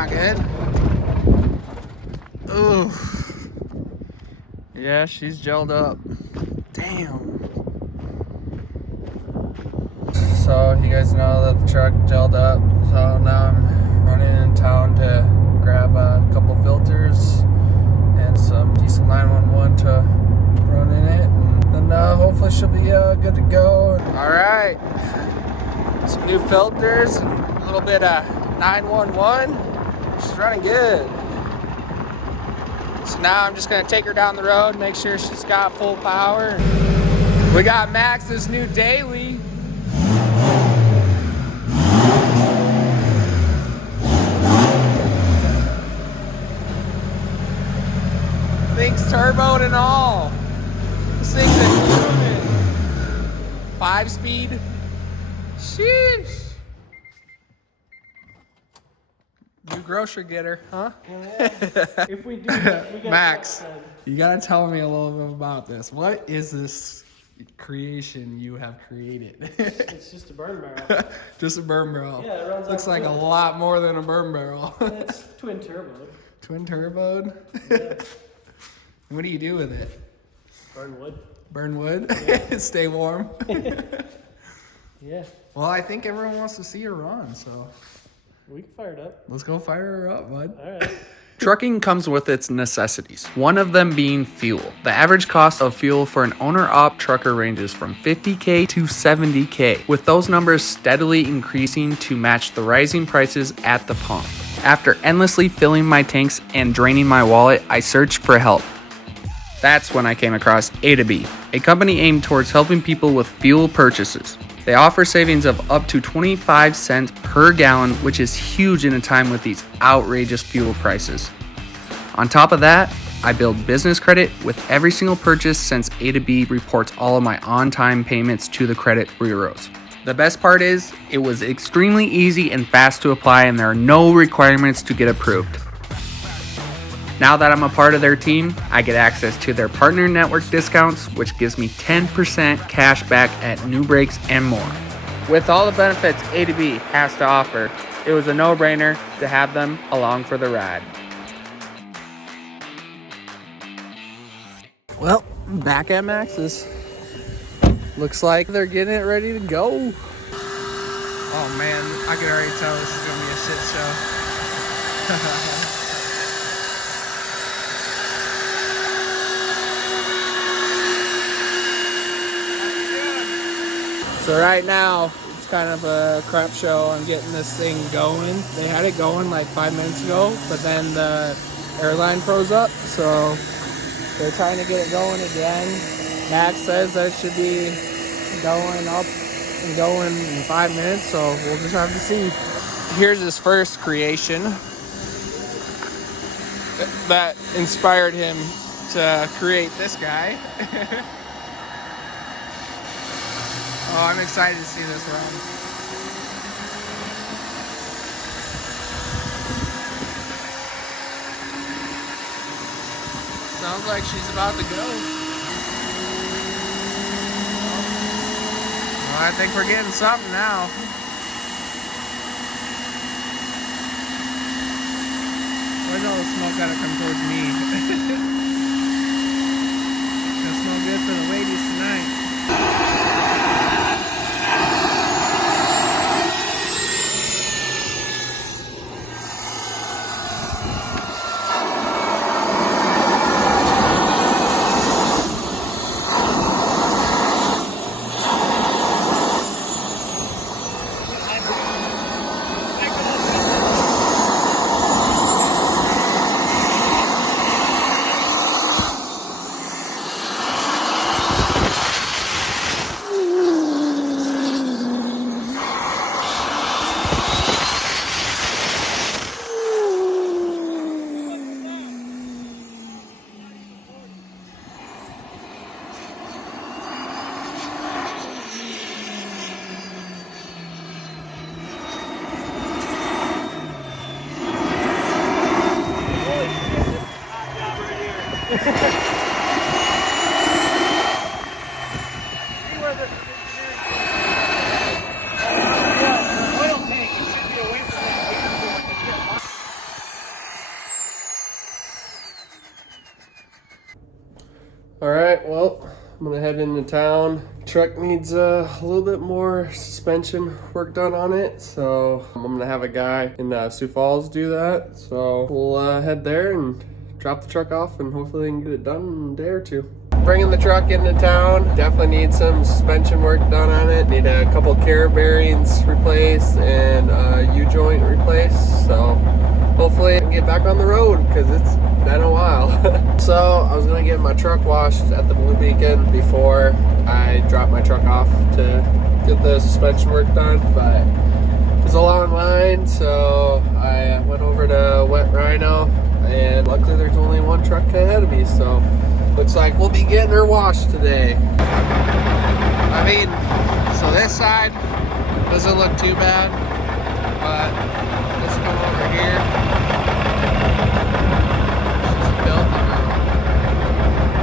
not good. Ooh. Yeah, she's gelled up. Damn. So you guys know that the truck gelled up. So now I'm running in town to grab a couple filters and some diesel 911 to run in it. And then hopefully she'll be good to go. All right. Some new filters, a little bit of 911. She's running good. So now I'm just gonna take her down the road, make sure she's got full power. We got Max's new daily. Thing's turboed and all. This thing's a human. 5-speed. Sheesh. New grocery getter, huh? If we do that, we got Max, you gotta tell me a little bit about this. What is this creation you have created? It's just a burn barrel. Just a burn barrel. Yeah, it runs looks off like the a lot more than a burn barrel. It's twin turbo. Twin turboed? Yeah. What do you do with it? Burn wood. Burn wood? Yeah. Stay warm? Yeah. Well, I think everyone wants to see her run, so We can fire it up. let's go fire her up, bud. All right. Trucking comes with its necessities, one of them being fuel. The average cost of fuel for an owner-op trucker ranges from $50K to $70K, with those numbers steadily increasing to match the rising prices at the pump. After endlessly filling my tanks and draining my wallet, I searched for help. That's when I came across A2B, a company aimed towards helping people with fuel purchases. They offer savings of up to 25 cents per gallon, which is huge in a time with these outrageous fuel prices. On top of that, I build business credit with every single purchase since A2B reports all of my on-time payments to the credit bureaus. The best part is, it was extremely easy and fast to apply, and there are no requirements to get approved. Now that I'm a part of their team, I get access to their partner network discounts, which gives me 10% cash back at new brakes and more. With all the benefits A2B has to offer, it was a no-brainer to have them along for the ride. Well, back at Max's. Looks like they're getting it ready to go. Oh man, I can already tell this is gonna be a shit show. So right now, it's kind of a crap show on getting this thing going. They had it going like 5 minutes ago, but then the airline froze up, so they're trying to get it going again. Max says that it should be going up and going in 5 minutes, so we'll just have to see. Here's his first creation that inspired him to create this guy. Oh, I'm excited to see this run. Sounds like she's about to go. Well, I think we're getting something now. Where's all the smoke gotta come towards me? Gonna smell good for the ladies tonight. town. Truck needs a little bit more suspension work done on it, so I'm gonna have a guy in Sioux Falls do that. So we'll head there and drop the truck off, and hopefully they can get it done in a day or two. Bringing the truck into town, definitely need some suspension work done on it. Need a couple carrier bearings replaced and a U-joint replaced. So hopefully I can get back on the road because it's been a while. So I was gonna get my truck washed at the Blue Beacon before I drop my truck off to get the suspension work done, but it was a long line, so I went over to Wet Rhino, and luckily there's only one truck ahead of me, so looks like we'll be getting her washed today. I mean, so this side doesn't look too bad, but let's come over here. She's filthy, bro.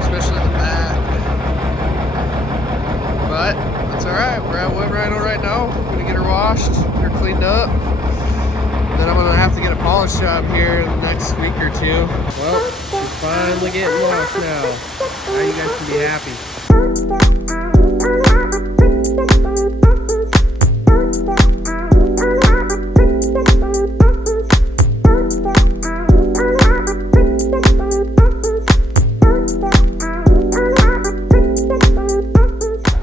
Especially the back. But that's alright. We're at Wet Rhino right now. I'm gonna get her washed, get her cleaned up. Then I'm gonna have to get a polish job here in the next week or two. Well, she's finally getting washed now. Now you guys can be happy.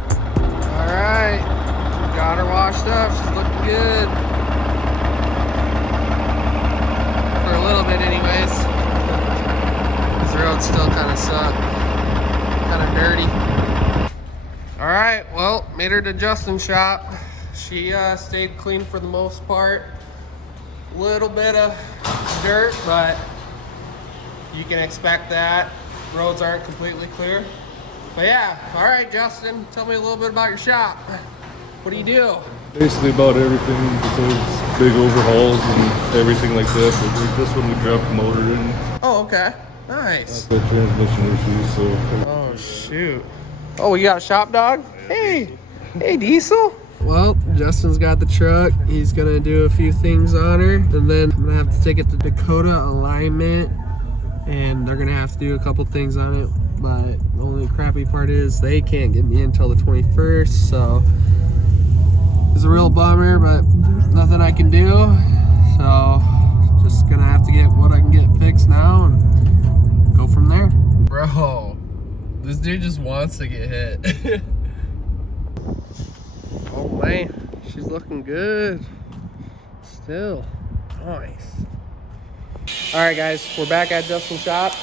Alright, got her washed up. She's looking good. For a little bit anyways. This road still kind of sucks. Kind of dirty. Alright, well, made her to Justin's shop. She stayed clean for the most part. Little bit of dirt, but you can expect that. Roads aren't completely clear. But yeah, alright Justin, tell me a little bit about your shop. What do you do? Basically about everything besides big overhauls and everything like that. But like this one we dropped the motor in. Oh, okay. Nice. The transmission issues, so. Oh shoot. Oh, we got a shop dog? Hey. Hey Diesel. Well, Justin's got the truck. He's gonna do a few things on her, and then I'm gonna have to take it to Dakota Alignment, and they're gonna have to do a couple things on it. But the only crappy part is they can't get me in until the 21st, so it's a real bummer, but nothing I can do. So just gonna have to get what I can get fixed now and go from there. Bro, this dude just wants to get hit. Oh man, she's looking good. Still nice. All right guys, we're back at Justin's shop.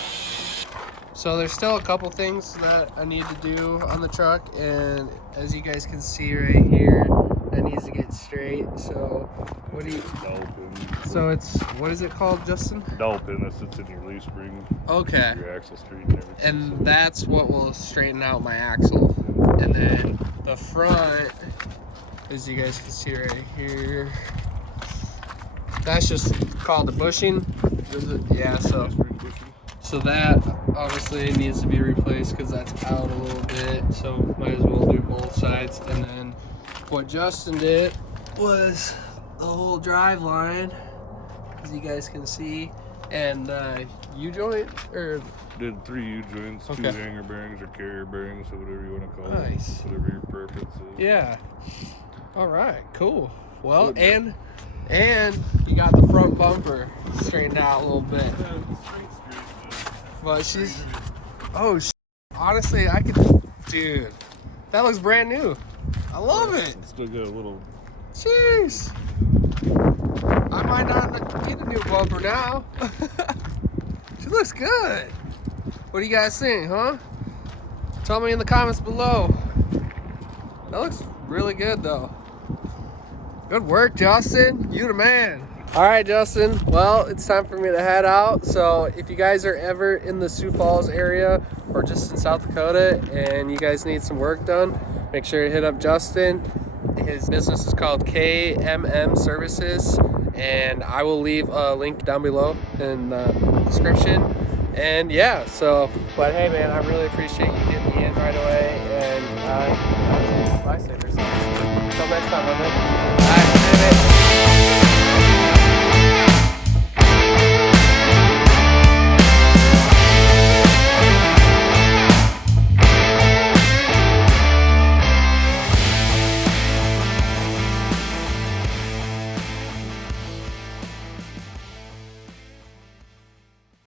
So there's still a couple things that I need to do on the truck, and as you guys can see right here, that needs to get straight. So what do you? Dolphin. So it's, what is it called, Justin? Dolphin that sits in your leaf spring. Okay. Your axle straight and everything. And that's what will straighten out my axle. And then the front, as you guys can see right here, that's just called the bushing. Is it? Yeah. So that obviously needs to be replaced because that's out a little bit, so might as well do both sides. And then what Justin did was the whole drive line, as you guys can see, and U-joint, or Did 3 U-joints, Okay. 2 hanger bearings or carrier bearings, or whatever you want to call Nice. it. Whatever your preference is. yeah. All right, cool. Well, Good. and you got the front bumper straightened out a little bit. But she's, oh, honestly, I could, dude, that looks brand new. I love it. Still got a little. Jeez. I might not need a new bumper now. She looks good. What do you guys think, huh? Tell me in the comments below. That looks really good, though. Good work, Justin. You the man. All right, Justin. Well, it's time for me to head out. So if you guys are ever in the Sioux Falls area or just in South Dakota and you guys need some work done, make sure you hit up Justin. His business is called KMM Services, and I will leave a link down below in the description. And yeah, so, but hey man, I really appreciate you getting me in right away, and that's lifesavers. Until next time, my man. All right,